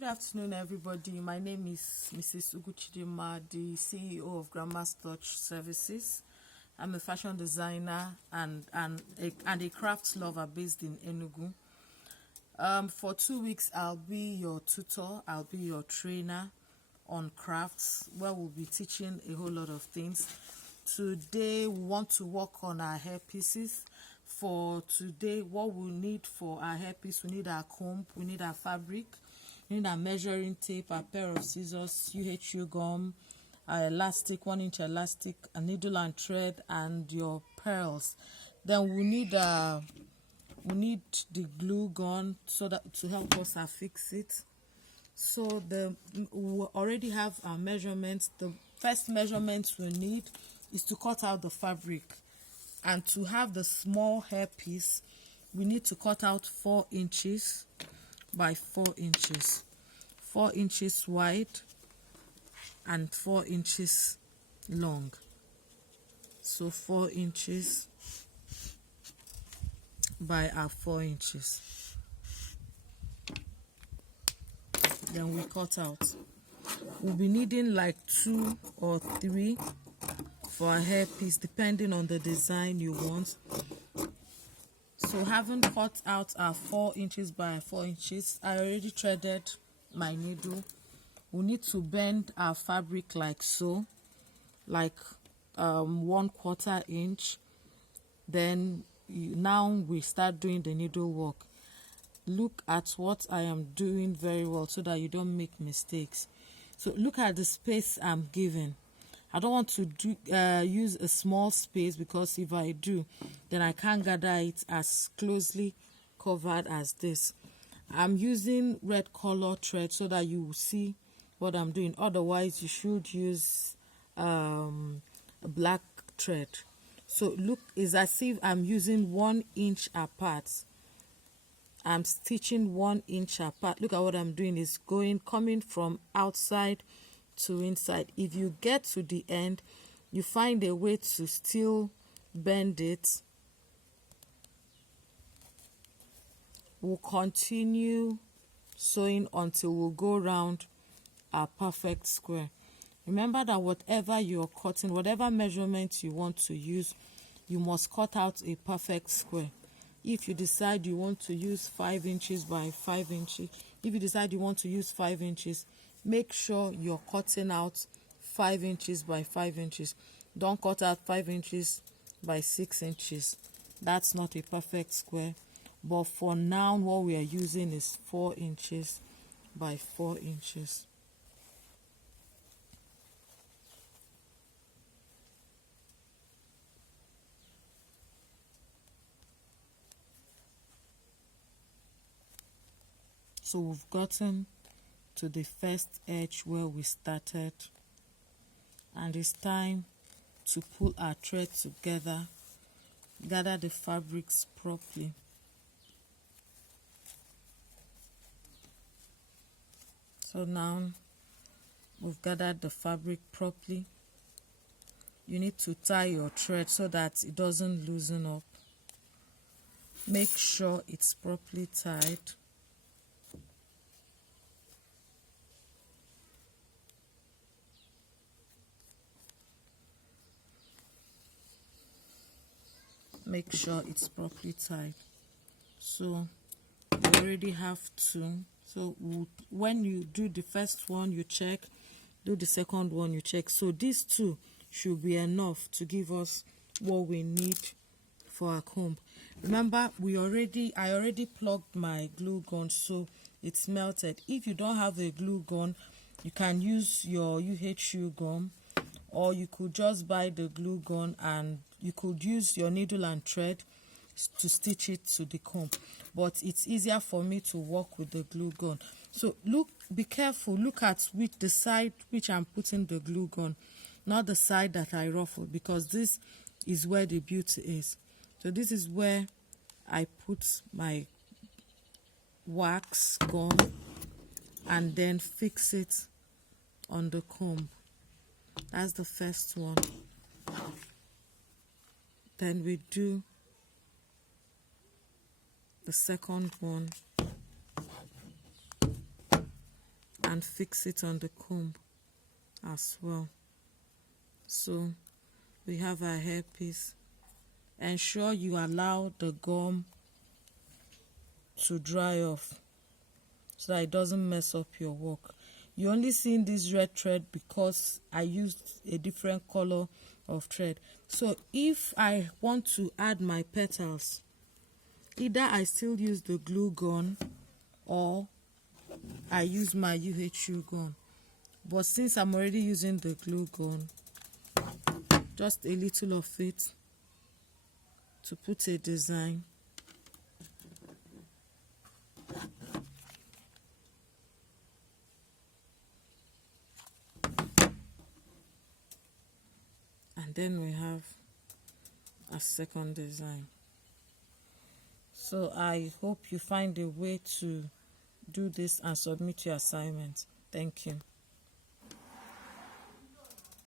Good afternoon, everybody. My name is Mrs. Uguchidima, the CEO of Grandma's Touch Services. I'm a fashion designer and a craft lover based in Enugu. For 2 weeks, I'll be your tutor. I'll be your trainer on crafts, where we'll be teaching a whole lot of things. Today, we want to work on our hair pieces. For today, what we need for our hair piece, we need our comb, we need our fabric, we need our measuring tape, a pair of scissors, UHU gum, our elastic, 1-inch elastic, a needle and thread, and your pearls. Then we need the glue gun so that to help us affix it. So we already have our measurements. The first measurements we need is to cut out the fabric, and to have the small hair piece we need to cut out 4 inches by 4 inches, 4 inches wide and 4 inches long. So 4 inches by our 4 inches. Then we cut out. We'll be needing like 2 or 3 for a hair piece, depending on the design you want. So having cut out our 4 inches by 4 inches, I already threaded my needle. We need to bend our fabric like so, like 1/4 inch. Then now we start doing the needle work. Look at what I am doing very well so that you don't make mistakes. So look at the space I'm giving. I don't want to use a small space, because if I do, then I can't gather it as closely covered as this. I'm using red color thread so that you will see what I'm doing. Otherwise, you should use a black thread. So look, it's as if I'm using 1 inch apart. I'm stitching 1 inch apart. Look at what I'm doing. Is coming from outside to inside. If you get to the end, you find a way to still bend it. We'll continue sewing until we'll go around our perfect square. Remember that whatever you're cutting, whatever measurement you want to use, you must cut out a perfect square. If you decide you want to use 5 inches by 5 inches, if you decide you want to use 5 inches, make sure you're cutting out 5 inches by 5 inches. Don't cut out 5 inches by 6 inches. That's not a perfect square. But for now, what we are using is 4 inches by 4 inches. So we've gotten to the first edge where we started, and it's time to pull our thread together, gather the fabrics properly. So now we've gathered the fabric properly. You need to tie your thread so that it doesn't loosen up. Make sure it's properly tied. Make sure it's properly tied. So you already have 2. So when you do the first one, you check. Do the second one, you check. So these 2 should be enough to give us what we need for our comb. Remember, I already plugged my glue gun, so it's melted. If you don't have a glue gun, you can use your UHU gum, or you could just buy the glue gun and you could use your needle and thread to stitch it to the comb. But it's easier for me to work with the glue gun. So be careful. Look at the side which I'm putting the glue gun, not the side that I ruffled, because this is where the beauty is. So this is where I put my wax gum and then fix it on the comb. That's the first one. Then we do the second one. and fix it on the comb as well. So we have our hairpiece. Ensure you allow the gum to dry off so that it doesn't mess up your work. You're only seeing this red thread because I used a different color of thread. So if I want to add my petals, either I still use the glue gun or I use my UHU gun. But since I'm already using the glue gun, just a little of it to put a design. And then we have a second design. So I hope you find a way to do this and submit your assignment. Thank you.